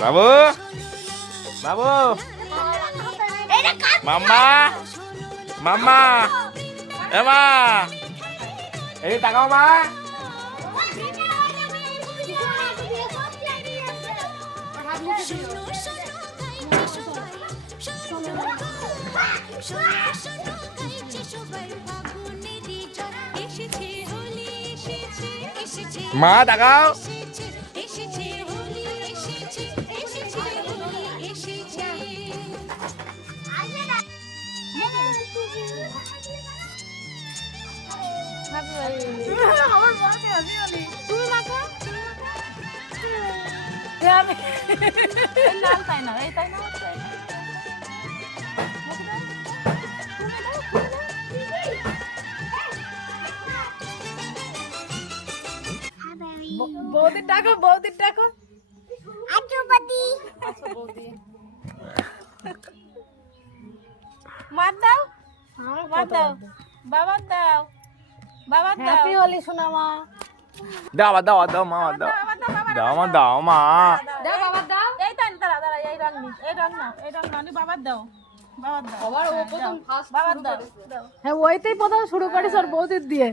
বাবু বাবু মাম্মা মাম্মা এমা এই তাকাও মা মা তাকাও বৌদির ডাকো বৌদির ডাকো মার দাও মার দাও বাবার দাও বাবার দাও হ্যাপি হোলি সোনা মা দাও দাও দাও মা দাও দাও মা দাও মা দাও বাবা দাও এই তো দাঁড়া দাঁড়া এই রং নি এই রং না এই রং না নি বাবার দাও বাবার দাও বাবার ও প্রথম ফার্স্ট বাবার দাও দাও হ্যাঁ ওইটাই প্রথম শুরু করিস আর বৌদির দিয়ে